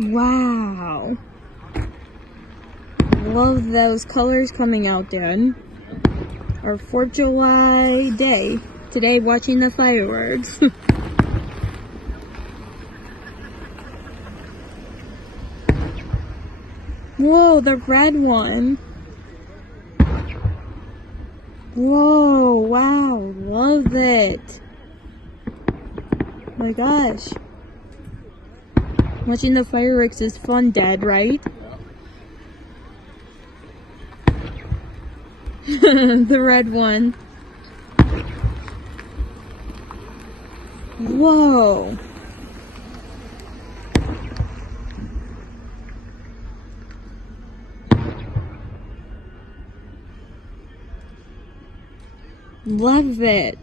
Wow. Love those colors coming out then. Our 4th of July day. Today watching the fireworks. Whoa, the red one. Whoa, wow, love it. Oh my gosh. Watching the fireworks is fun, Dad, right? The red one. Whoa. Love it.